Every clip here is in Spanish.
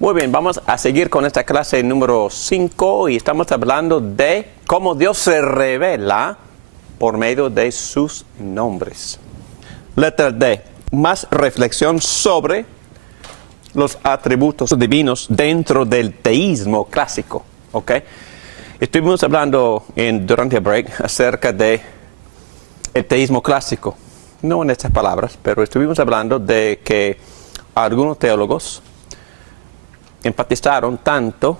Muy bien, vamos a seguir con esta clase número 5 y estamos hablando de cómo Dios se revela por medio de sus nombres. Letra D, más reflexión sobre los atributos divinos dentro del teísmo clásico. ¿Ok? Estuvimos hablando durante el break acerca de el teísmo clásico. No en estas palabras, pero estuvimos hablando de que algunos teólogos enfatizaron tanto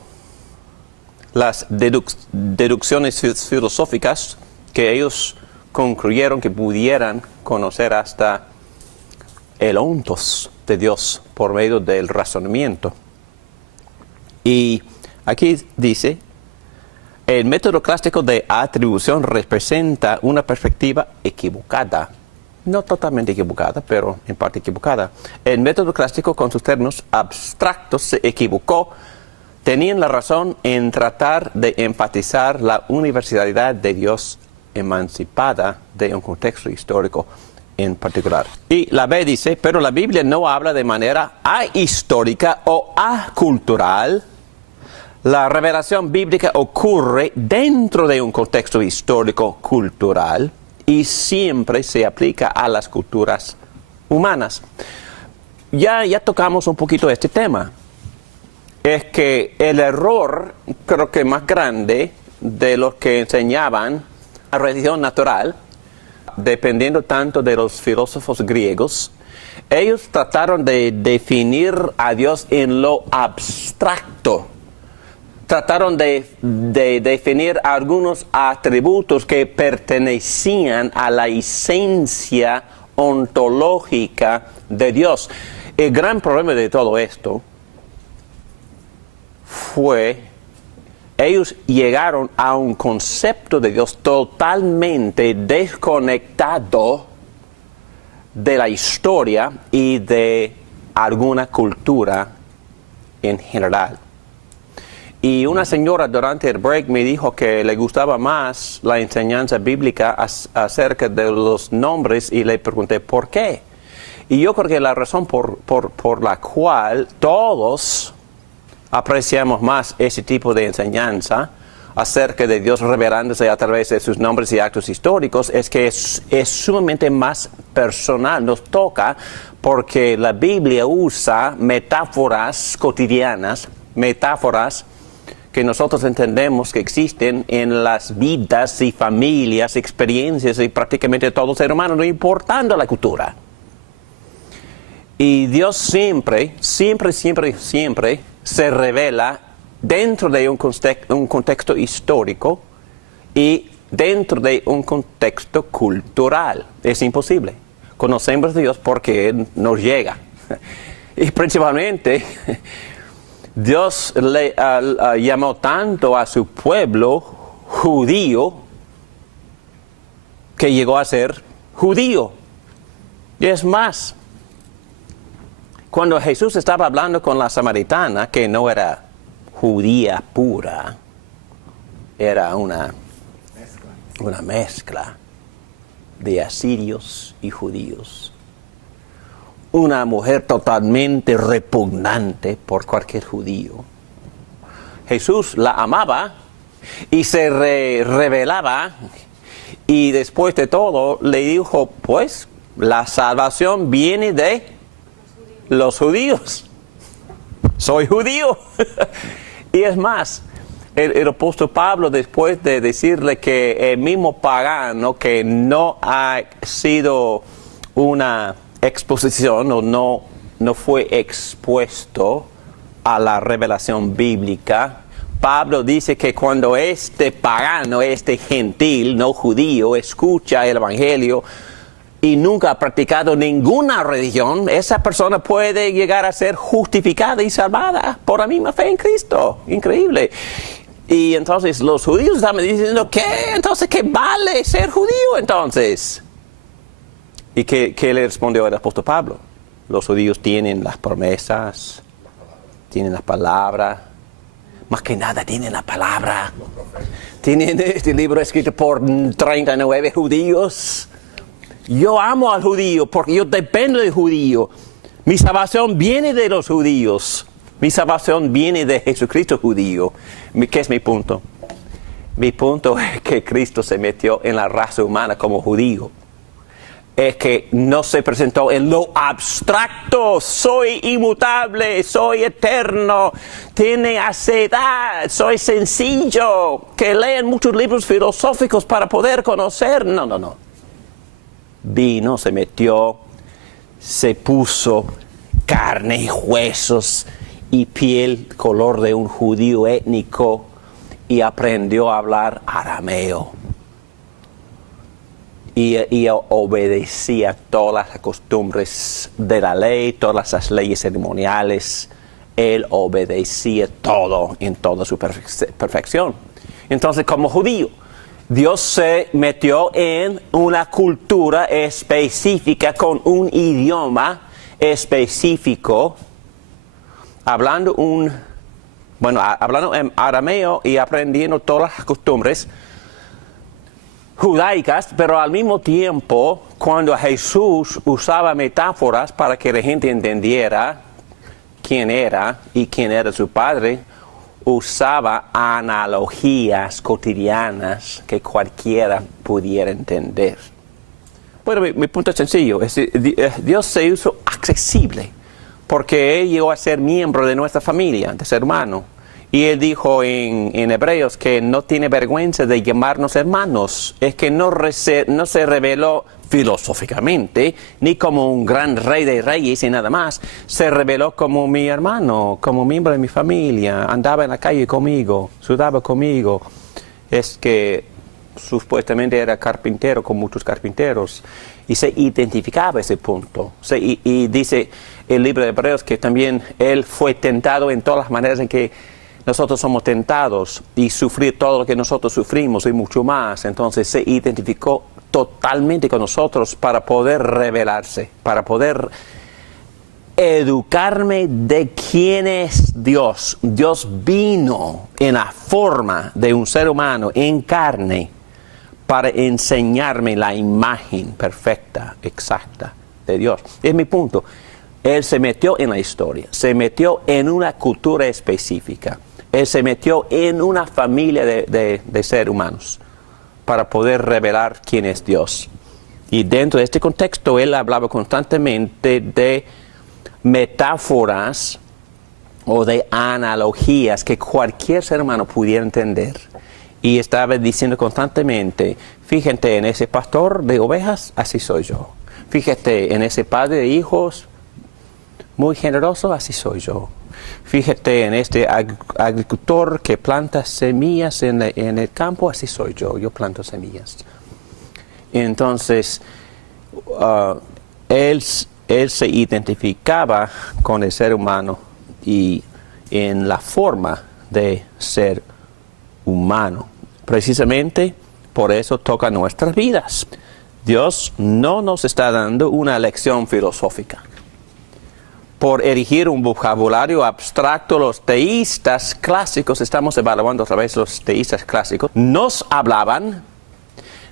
las deducciones filosóficas que ellos concluyeron que pudieran conocer hasta el ontos de Dios por medio del razonamiento. Y aquí dice, el método clásico de atribución representa una perspectiva equivocada. No totalmente equivocada, pero en parte equivocada. El método clásico con sus términos abstractos se equivocó. Tenían la razón en tratar de enfatizar la universalidad de Dios emancipada de un contexto histórico en particular. Y la B dice, pero la Biblia no habla de manera ahistórica o acultural. La revelación bíblica ocurre dentro de un contexto histórico-cultural y siempre se aplica a las culturas humanas. Ya tocamos un poquito este tema. Es que el error, creo que más grande, de los que enseñaban la religión natural, dependiendo tanto de los filósofos griegos, ellos trataron de definir a Dios en lo abstracto. Trataron de definir algunos atributos que pertenecían a la esencia ontológica de Dios. El gran problema de todo esto fue, ellos llegaron a un concepto de Dios totalmente desconectado de la historia y de alguna cultura en general. Y una señora durante el break me dijo que le gustaba más la enseñanza bíblica acerca de los nombres y le pregunté ¿por qué? Y yo creo que la razón por la cual todos apreciamos más ese tipo de enseñanza acerca de Dios revelándose a través de sus nombres y actos históricos es que es sumamente más personal, nos toca porque la Biblia usa metáforas cotidianas, metáforas que nosotros entendemos que existen en las vidas y familias, experiencias y prácticamente todo ser humano, no importando la cultura. Y Dios siempre se revela dentro de un contexto histórico y dentro de un contexto cultural. Es imposible. Conocemos a Dios porque Él nos llega. Y principalmente Dios le llamó tanto a su pueblo judío que llegó a ser judío. Y es más, cuando Jesús estaba hablando con la samaritana, que no era judía pura, era una mezcla de asirios y judíos. Una mujer totalmente repugnante por cualquier judío. Jesús la amaba y se revelaba y después de todo le dijo, pues, la salvación viene de los judíos. Soy judío. Y es más, el apóstol Pablo, después de decirle que el mismo pagano que no ha sido una exposición o no fue expuesto a la revelación bíblica, Pablo dice que cuando este pagano, este gentil, no judío, escucha el evangelio y nunca ha practicado ninguna religión, esa persona puede llegar a ser justificada y salvada por la misma fe en Cristo. Increíble. Y entonces los judíos estaban diciendo, ¿qué? Entonces, ¿qué vale ser judío entonces? ¿Y qué le respondió el apóstol Pablo? Los judíos tienen las promesas, tienen la palabra, más que nada tienen la palabra. Tienen este libro escrito por 39 judíos. Yo amo al judío porque yo dependo del judío. Mi salvación viene de los judíos. Mi salvación viene de Jesucristo judío. ¿Qué es mi punto? Mi punto es que Cristo se metió en la raza humana como judío. Es que no se presentó en lo abstracto. Soy inmutable, soy eterno, tiene acedad, soy sencillo. Que leen muchos libros filosóficos para poder conocer. No. Vino, se metió, se puso carne y huesos y piel, color de un judío étnico, y aprendió a hablar arameo. Y obedecía todas las costumbres de la ley, todas las leyes ceremoniales. Él obedecía todo en toda su perfección. Entonces, como judío, Dios se metió en una cultura específica con un idioma específico, hablando en arameo y aprendiendo todas las costumbres judaicas, pero al mismo tiempo, cuando Jesús usaba metáforas para que la gente entendiera quién era y quién era su padre, usaba analogías cotidianas que cualquiera pudiera entender. Bueno, mi punto es sencillo. Dios se hizo accesible porque Él llegó a ser miembro de nuestra familia, de ser humano. Y Él dijo en Hebreos que no tiene vergüenza de llamarnos hermanos. Es que no se reveló filosóficamente, ni como un gran rey de reyes y nada más. Se reveló como mi hermano, como miembro de mi familia. Andaba en la calle conmigo, sudaba conmigo. Es que supuestamente era carpintero con muchos carpinteros. Y se identificaba ese punto. Y dice el libro de Hebreos que también Él fue tentado en todas las maneras en que nosotros somos tentados y sufrir todo lo que nosotros sufrimos y mucho más. Entonces se identificó totalmente con nosotros para poder revelarse, para poder educarme de quién es Dios. Dios vino en la forma de un ser humano en carne para enseñarme la imagen perfecta, exacta de Dios. Es mi punto. Él se metió en la historia, se metió en una cultura específica. Él se metió en una familia de seres humanos para poder revelar quién es Dios. Y dentro de este contexto, Él hablaba constantemente de metáforas o de analogías que cualquier ser humano pudiera entender. Y estaba diciendo constantemente, fíjate en ese pastor de ovejas, así soy yo. Fíjate en ese padre de hijos muy generoso, así soy yo. Fíjate en este agricultor que planta semillas en el campo, así soy yo. Yo planto semillas. Entonces, él se identificaba con el ser humano y en la forma de ser humano. Precisamente por eso toca nuestras vidas. Dios no nos está dando una lección filosófica. Por erigir un vocabulario abstracto, los teístas clásicos, estamos evaluando otra vez los teístas clásicos, nos hablaban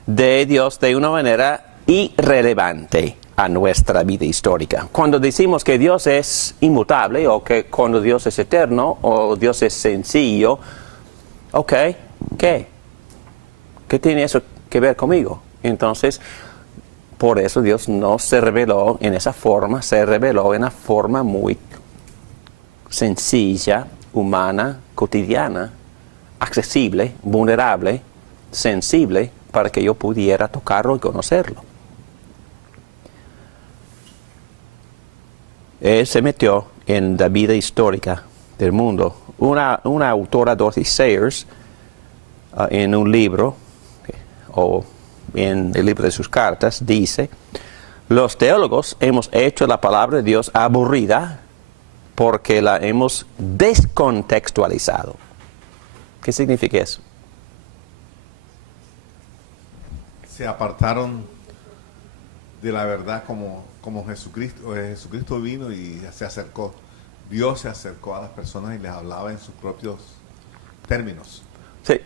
de Dios de una manera irrelevante a nuestra vida histórica. Cuando decimos que Dios es inmutable, o que cuando Dios es eterno, o Dios es sencillo, ok, ¿qué? ¿Qué tiene eso que ver conmigo? Entonces, por eso Dios no se reveló en esa forma, se reveló en una forma muy sencilla, humana, cotidiana, accesible, vulnerable, sensible, para que yo pudiera tocarlo y conocerlo. Él se metió en la vida histórica del mundo. Una autora, Dorothy Sayers, en un libro, o en el libro de sus cartas, dice, los teólogos hemos hecho la palabra de Dios aburrida porque la hemos descontextualizado. ¿Qué significa eso? Se apartaron de la verdad como como Jesucristo vino y se acercó. Dios se acercó a las personas y les hablaba en sus propios términos. Sí.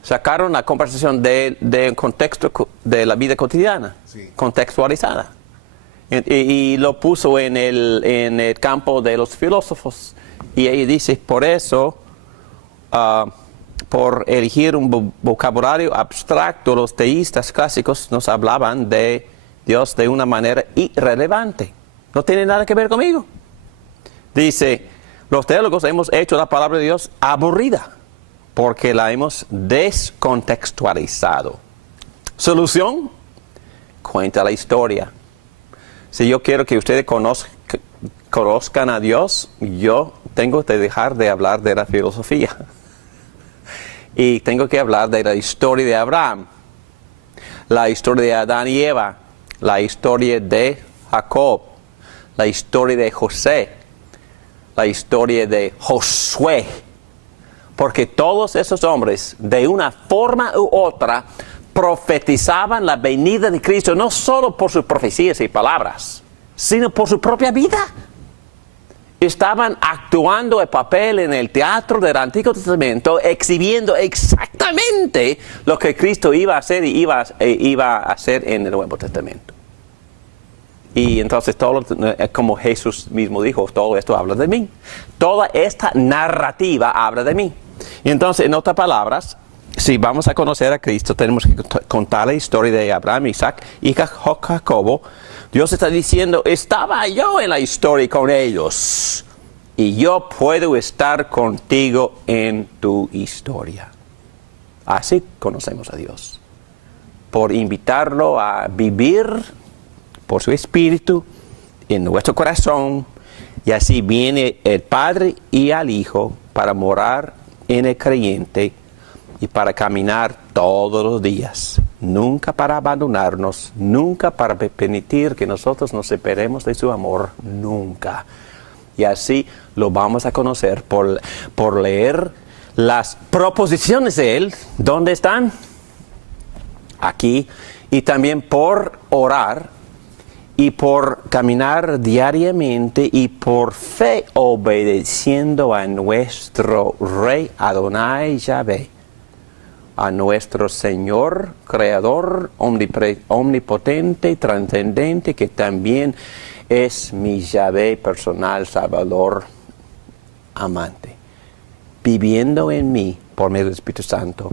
Sacaron la conversación del contexto de la vida cotidiana, Sí. contextualizada. Y lo puso en el campo de los filósofos. Y ella dice, por eso, por elegir un vocabulario abstracto, los teístas clásicos nos hablaban de Dios de una manera irrelevante. No tiene nada que ver conmigo. Dice, los teólogos hemos hecho la palabra de Dios aburrida, porque la hemos descontextualizado. Solución, cuenta la historia. Si yo quiero que ustedes conozcan a Dios, yo tengo que dejar de hablar de la filosofía. Y tengo que hablar de la historia de Abraham, la historia de Adán y Eva, la historia de Jacob, la historia de José, la historia de Josué. Porque todos esos hombres, de una forma u otra, profetizaban la venida de Cristo, no solo por sus profecías y palabras, sino por su propia vida. Estaban actuando el papel en el teatro del Antiguo Testamento, exhibiendo exactamente lo que Cristo iba a hacer y iba a hacer en el Nuevo Testamento. Y entonces, como Jesús mismo dijo, todo esto habla de mí. Toda esta narrativa habla de mí. Y entonces, en otras palabras, si vamos a conocer a Cristo, tenemos que contar la historia de Abraham, Isaac y Jacobo. Dios está diciendo, estaba yo en la historia con ellos, y yo puedo estar contigo en tu historia. Así conocemos a Dios. Por invitarlo a vivir por su Espíritu en nuestro corazón, y así viene el Padre y al Hijo para morar en el creyente y para caminar todos los días, nunca para abandonarnos, nunca para permitir que nosotros nos separemos de su amor, nunca. Y así lo vamos a conocer por leer las proposiciones de Él. ¿Dónde están? Aquí. Y también por orar y por caminar diariamente y por fe obedeciendo a nuestro Rey Adonai Yahvé, a nuestro Señor, Creador, omnipotente, trascendente, que también es mi Yahvé personal, Salvador, amante. Viviendo en mí por medio del Espíritu Santo.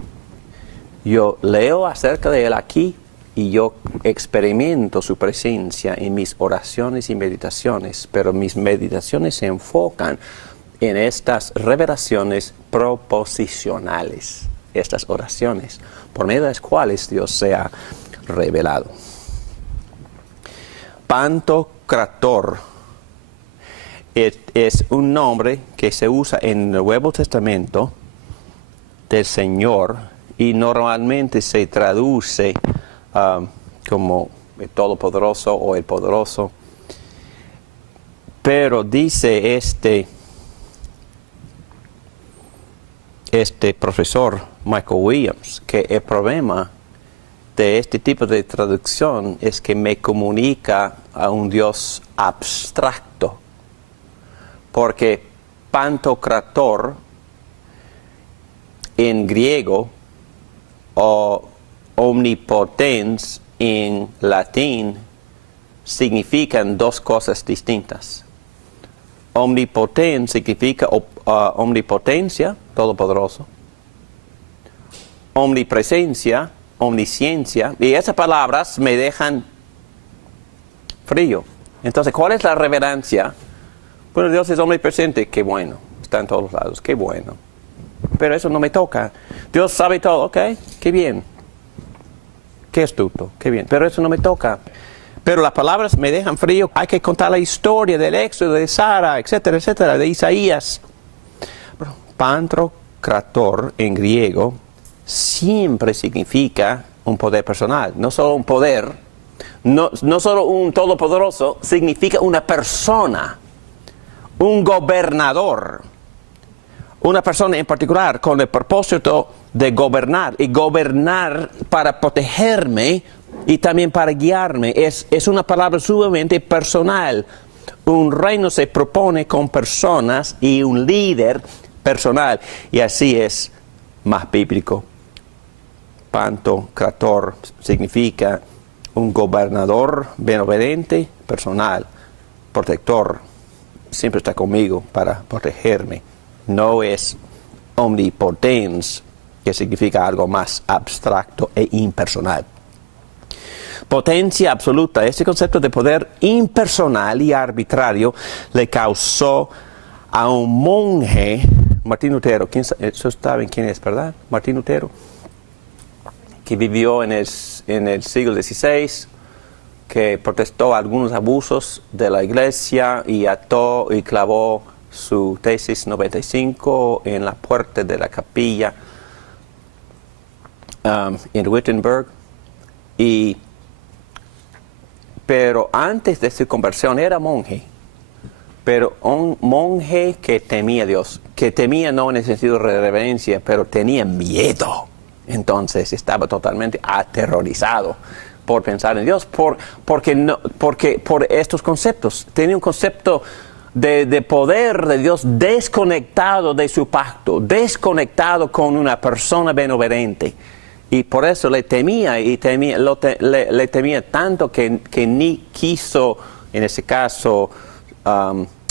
Yo leo acerca de Él aquí y yo experimento su presencia en mis oraciones y meditaciones, pero mis meditaciones se enfocan en estas revelaciones proposicionales. Estas oraciones, por medio de las cuales Dios se ha revelado. Pantocrator es un nombre que se usa en el Nuevo Testamento del Señor y normalmente se traduce como el Todopoderoso o el Poderoso. Pero dice este profesor Michael Williams que el problema de este tipo de traducción es que me comunica a un Dios abstracto, porque Pantocrator en griego o omnipotens en latín significan dos cosas distintas. Omnipotens significa omnipotencia, todopoderoso. Omnipresencia, omnisciencia. Y esas palabras me dejan frío. Entonces, ¿cuál es la reverencia? Bueno, Dios es omnipresente, qué bueno. Está en todos lados, qué bueno. Pero eso no me toca. Dios sabe todo, ok, qué bien. Qué astuto, qué bien. Pero eso no me toca. Pero las palabras me dejan frío. Hay que contar la historia del Éxodo, de Sara, etcétera, etcétera, de Isaías. Pantocrator en griego siempre significa un poder personal. No solo un poder, no solo un todopoderoso, significa una persona, un gobernador. Una persona en particular con el propósito de gobernar y gobernar para protegerme y también para guiarme. Es una palabra sumamente personal. Un reino se propone con personas y un líder personal. Y así es más bíblico. Pantocrator significa un gobernador benevolente, personal, protector. Siempre está conmigo para protegerme. No es omnipotens, que significa algo más abstracto e impersonal. Potencia absoluta, este concepto de poder impersonal y arbitrario le causó a un monje, Martín Lutero, ¿saben quién es, verdad? Martín Lutero, que vivió en el siglo XVI, que protestó algunos abusos de la iglesia y ató y clavó su tesis 95 en la puerta de la capilla en Wittenberg. Pero antes de su conversión era monje, pero un monje que temía a Dios, que temía no en el sentido de reverencia, pero tenía miedo. Entonces estaba totalmente aterrorizado por pensar en Dios, porque por estos conceptos. Tenía un concepto de poder de Dios desconectado de su pacto, desconectado con una persona benevolente. Y por eso le temía, y le temía tanto que ni quiso, en ese caso,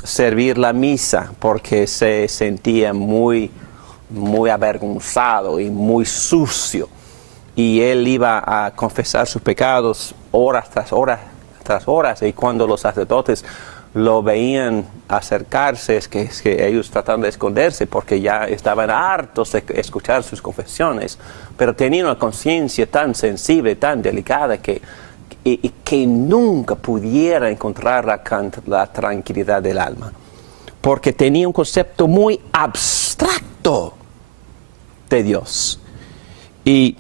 servir la misa, porque se sentía muy avergonzado y muy sucio. Y él iba a confesar sus pecados horas tras horas, y cuando los sacerdotes lo veían acercarse, es que ellos trataban de esconderse porque ya estaban hartos de escuchar sus confesiones, pero tenían una conciencia tan sensible, tan delicada, que nunca pudiera encontrar la tranquilidad del alma, porque tenía un concepto muy abstracto de Dios. Y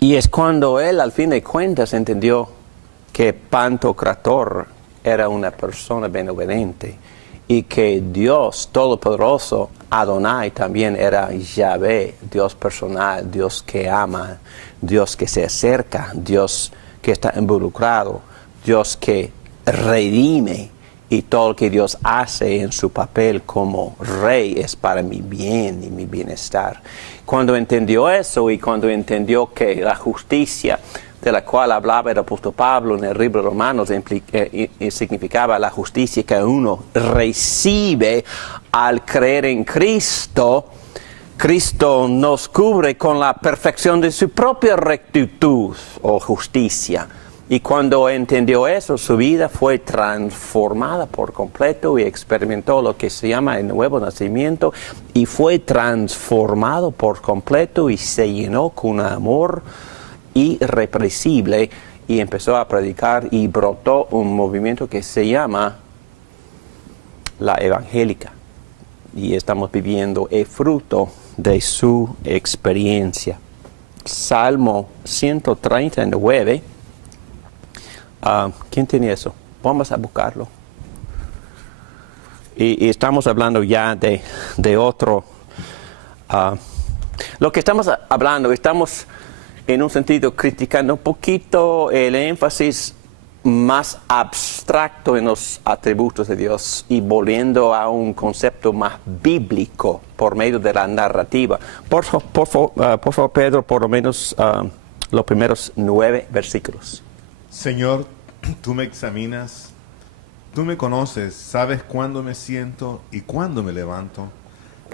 es cuando él, al fin de cuentas, entendió que Pantocrator era una persona benevolente y que Dios Todopoderoso, Adonai, también era Yahvé, Dios personal, Dios que ama, Dios que se acerca, Dios que está involucrado, Dios que redime, y todo lo que Dios hace en su papel como rey es para mi bien y mi bienestar. Cuando entendió eso, y cuando entendió que la justicia de la cual hablaba el apóstol Pablo en el libro de Romanos significaba la justicia que uno recibe al creer en Cristo, Cristo nos cubre con la perfección de su propia rectitud o justicia. Y cuando entendió eso, su vida fue transformada por completo y experimentó lo que se llama el nuevo nacimiento, y fue transformado por completo y se llenó con un amor irrepresible, y empezó a predicar, y brotó un movimiento que se llama la evangélica, y estamos viviendo el fruto de su experiencia. Salmo 139. ¿Quién tiene eso? Vamos a buscarlo. Y estamos hablando ya de otro. Lo que estamos hablando, estamos en un sentido criticando un poquito el énfasis más abstracto en los atributos de Dios y volviendo a un concepto más bíblico por medio de la narrativa. Por favor, Pedro, por lo menos los primeros 9 versículos. Señor, tú me examinas, tú me conoces, sabes cuándo me siento y cuándo me levanto.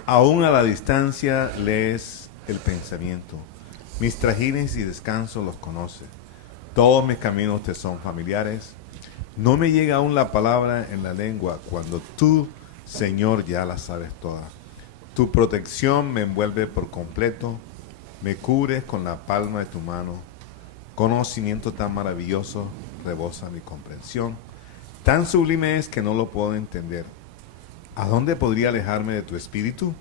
Aún a la distancia lees el pensamiento. Mis trajines y descanso los conoces. Todos mis caminos te son familiares. No me llega aún la palabra en la lengua cuando tú, Señor, ya la sabes toda. Tu protección me envuelve por completo. Me cubres con la palma de tu mano. Conocimiento tan maravilloso rebosa mi comprensión. Tan sublime es que no lo puedo entender. ¿A dónde podría alejarme de tu espíritu?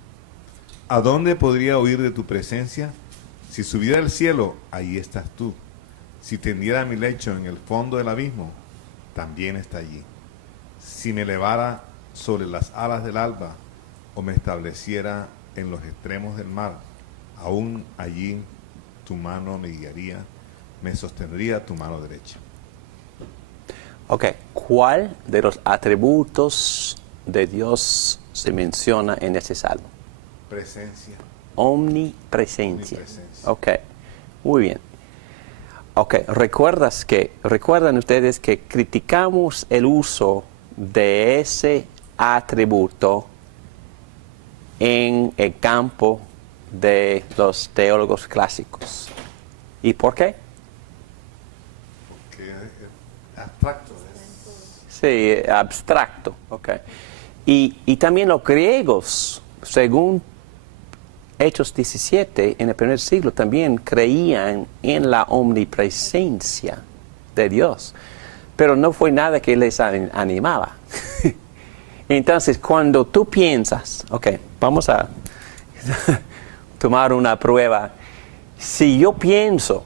¿A dónde podría huir de tu presencia? Si subiera al cielo, ahí estás tú. Si tendiera mi lecho en el fondo del abismo, también está allí. Si me elevara sobre las alas del alba, o me estableciera en los extremos del mar, aún allí tu mano me guiaría, me sostendría tu mano derecha. Ok, ¿cuál de los atributos de Dios se menciona en ese salmo? Presencia. Omnipresencia. Omnipresencia. Ok, muy bien. Ok, recuerdan ustedes que criticamos el uso de ese atributo en el campo de los teólogos clásicos. ¿Y por qué? Que es abstracto. Sí, abstracto. Okay. Y también los griegos, según Hechos 17, en el primer siglo también creían en la omnipresencia de Dios, pero no fue nada que les animaba. Entonces, cuando tú piensas, ok, vamos a tomar una prueba. Si yo pienso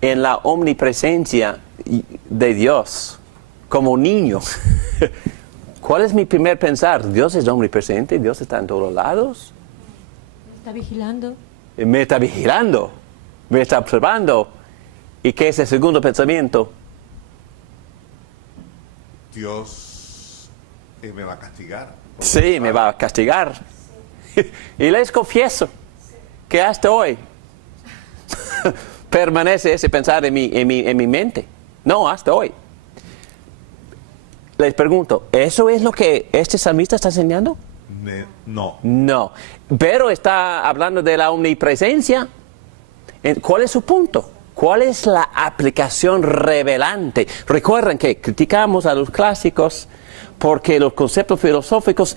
en la omnipresencia de Dios como niño, ¿cuál es mi primer pensar? Dios es omnipresente, Dios está en todos lados. ¿Está vigilando? Me está vigilando, me está observando. ¿Y qué es el segundo pensamiento? Dios me va a castigar. Sí, me va a castigar. Y les confieso que hasta hoy permanece ese pensar en mi mente. No, hasta hoy. Les pregunto, ¿eso es lo que este salmista está enseñando? No. No, pero está hablando de la omnipresencia. ¿Cuál es su punto? ¿Cuál es la aplicación revelante? Recuerden que criticamos a los clásicos porque los conceptos filosóficos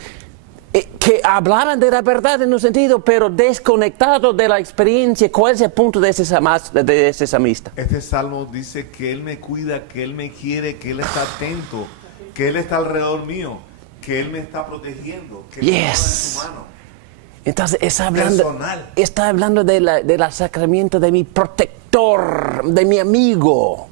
que hablaban de la verdad en un sentido, pero desconectados de la experiencia. ¿Cuál es el punto de ese salmista? Este salmo dice que Él me cuida, que Él me quiere, que Él está atento, que Él está alrededor mío, que Él me está protegiendo, que Él me toma en su mano. Entonces está hablando del sacramento de mi protector, de mi amigo,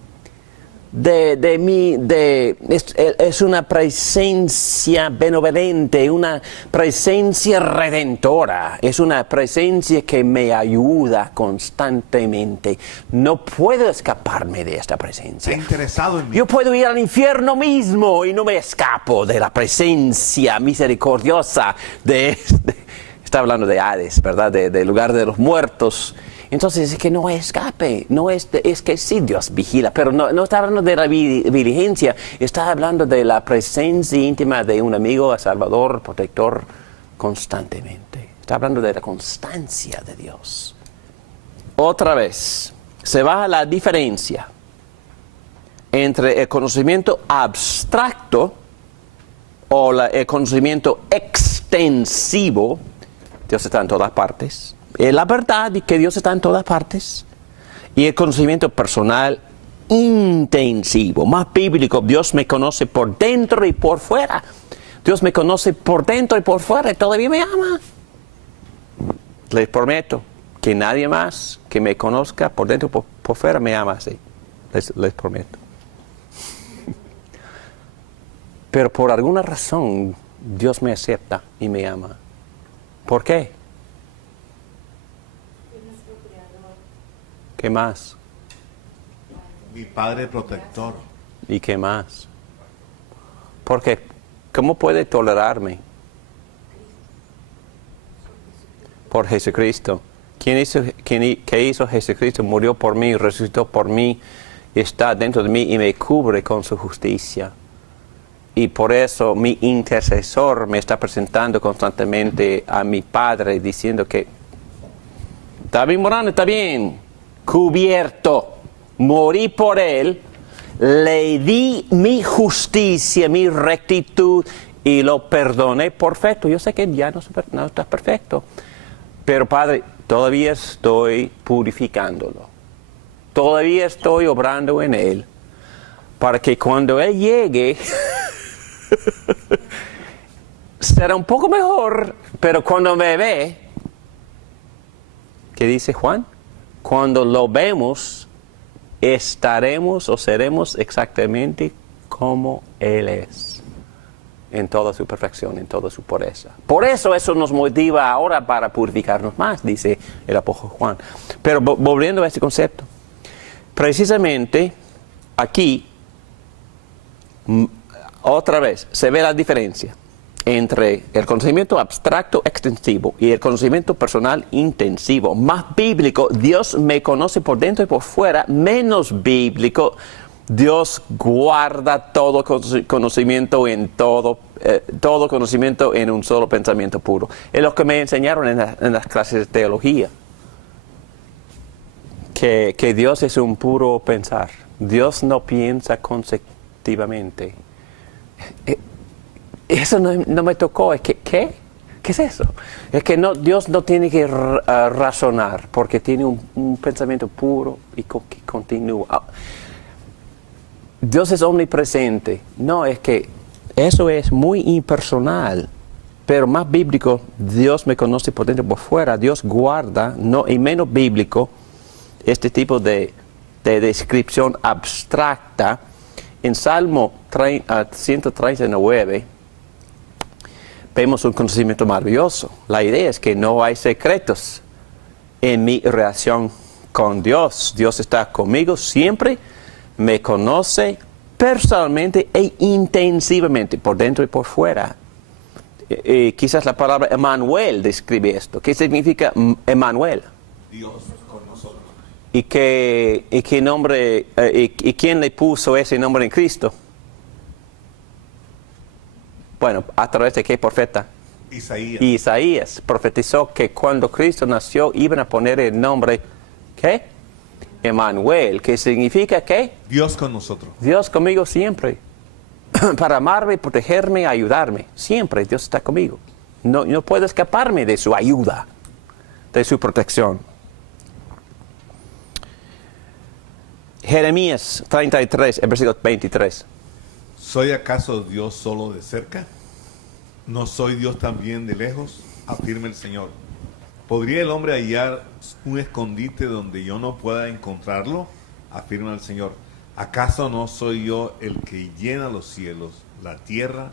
es una presencia benevolente, una presencia redentora, es una presencia que me ayuda constantemente. No puedo escaparme de esta presencia. Está interesado en mí. Yo puedo ir al infierno mismo y no me escapo de la presencia misericordiosa está hablando de Hades, ¿verdad? Del lugar de los muertos. Entonces es que no escape, es que sí Dios vigila, pero no está hablando de la vigilancia, está hablando de la presencia íntima de un amigo, salvador, protector, constantemente. Está hablando de la constancia de Dios. Otra vez, se va a la diferencia entre el conocimiento abstracto o el conocimiento extensivo. Dios está en todas partes. La verdad de que Dios está en todas partes. Y el conocimiento personal intensivo, más bíblico. Dios me conoce por dentro y por fuera. Dios me conoce por dentro y por fuera y todavía me ama. Les prometo que nadie más que me conozca por dentro y por fuera me ama así. Les prometo. Pero por alguna razón Dios me acepta y me ama. ¿Por qué? ¿Qué más? Mi Padre protector. ¿Y qué más? Porque, ¿cómo puede tolerarme? Por Jesucristo. ¿Qué hizo Jesucristo? Murió por mí, resucitó por mí, está dentro de mí y me cubre con su justicia. Y por eso mi intercesor me está presentando constantemente a mi Padre, diciendo que David Morán está bien, cubierto, morí por él, le di mi justicia, mi rectitud y lo perdoné perfecto. Yo sé que ya no está perfecto, pero Padre, todavía estoy purificándolo, todavía estoy obrando en él, para que cuando él llegue será un poco mejor, pero cuando me ve, ¿qué dice Juan? Cuando lo vemos, estaremos o seremos exactamente como Él es, en toda su perfección, en toda su pureza. Por eso nos motiva ahora para purificarnos más, dice el apóstol Juan. Pero volviendo a este concepto, precisamente aquí, otra vez, se ve la diferencia entre el conocimiento abstracto extensivo y el conocimiento personal intensivo. Más bíblico, Dios me conoce por dentro y por fuera. Menos bíblico, Dios guarda todo conocimiento en todo conocimiento en un solo pensamiento puro. Es lo que me enseñaron en las clases de teología. Que Dios es un puro pensar. Dios no piensa consecutivamente. Eso no me tocó. Es que, ¿qué? ¿Qué es eso? Es que Dios no tiene que razonar porque tiene un pensamiento puro y que continúa. Dios es omnipresente. No, es que eso es muy impersonal. Pero más bíblico, Dios me conoce por dentro y por fuera. Dios guarda, y menos bíblico, este tipo de descripción abstracta. En Salmo 139 vemos un conocimiento maravilloso. La idea es que no hay secretos en mi relación con Dios. Dios está conmigo siempre, me conoce personalmente e intensivamente, por dentro y por fuera. Quizás la palabra Emmanuel describe esto. ¿Qué significa Emmanuel? Dios con nosotros. ¿Y qué nombre, y quién le puso ese nombre en Cristo? Bueno, ¿a través de qué profeta? Isaías. Isaías profetizó que cuando Cristo nació iban a poner el nombre, ¿qué? Emmanuel, que significa ¿qué? Dios con nosotros. Dios conmigo siempre. Para amarme, protegerme, ayudarme. Siempre Dios está conmigo. No puedo escaparme de su ayuda, de su protección. Jeremías 33, el versículo 23. ¿Soy acaso Dios solo de cerca? ¿No soy Dios también de lejos? Afirma el Señor. ¿Podría el hombre hallar un escondite donde yo no pueda encontrarlo? Afirma el Señor. ¿Acaso no soy yo el que llena los cielos, la tierra?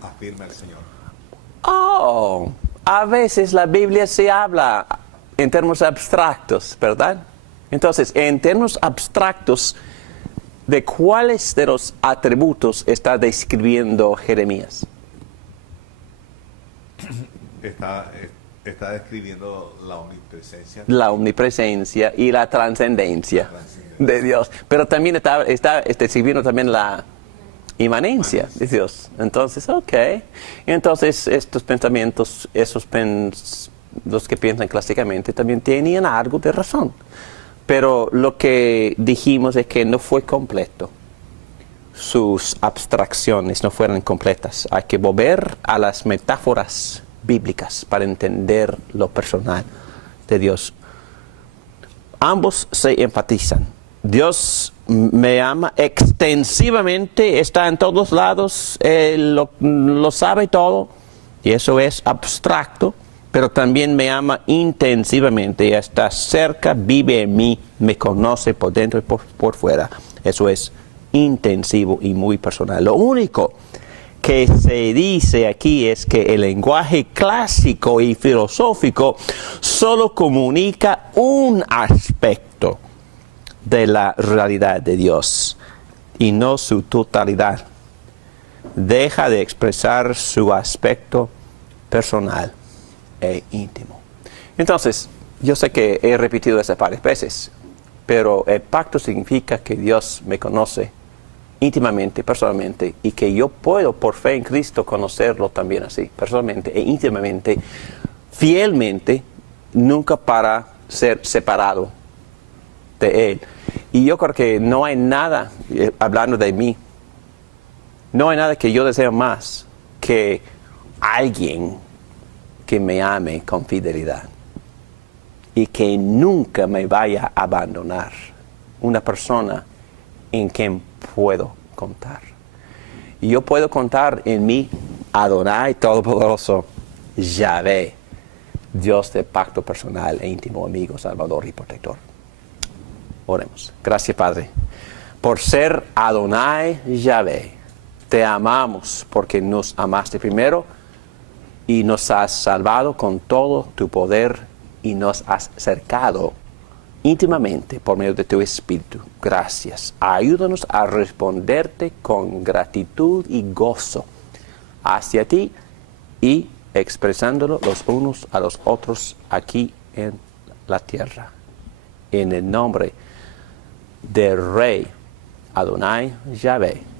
Afirma el Señor. Oh, a veces la Biblia se habla en términos abstractos, ¿verdad? Entonces, en términos abstractos, ¿de cuáles de los atributos está describiendo Jeremías? Está describiendo la omnipresencia. La omnipresencia y la trascendencia de Dios. Pero también está describiendo también la inmanencia de Dios. Entonces, ok. Entonces, estos pensamientos, los que piensan clásicamente, también tenían algo de razón. Pero lo que dijimos es que no fue completo. Sus abstracciones no fueron completas. Hay que volver a las metáforas bíblicas para entender lo personal de Dios. Ambos se enfatizan. Dios me ama extensivamente, está en todos lados, Él lo sabe todo, y eso es abstracto. Pero también me ama intensivamente, está cerca, vive en mí, me conoce por dentro y por fuera. Eso es intensivo y muy personal. Lo único que se dice aquí es que el lenguaje clásico y filosófico solo comunica un aspecto de la realidad de Dios y no su totalidad. Deja de expresar su aspecto personal e íntimo. Entonces, yo sé que he repetido eso varias veces, pero el pacto significa que Dios me conoce íntimamente, personalmente, y que yo puedo por fe en Cristo conocerlo también así, personalmente e íntimamente, fielmente, nunca para ser separado de Él. Y yo creo que no hay nada, hablando de mí, no hay nada que yo deseo más que alguien que me ame con fidelidad y que nunca me vaya a abandonar. Una persona en quien puedo contar. Y yo puedo contar en mi Adonai Todopoderoso, Yahvé, Dios de pacto personal e íntimo, amigo, salvador y protector. Oremos. Gracias, Padre, por ser Adonai Yahvé. Te amamos porque nos amaste primero y nos has salvado con todo tu poder y nos has cercado íntimamente por medio de tu Espíritu. Gracias. Ayúdanos a responderte con gratitud y gozo hacia ti y expresándolo los unos a los otros aquí en la tierra. En el nombre del Rey Adonai Yahvé.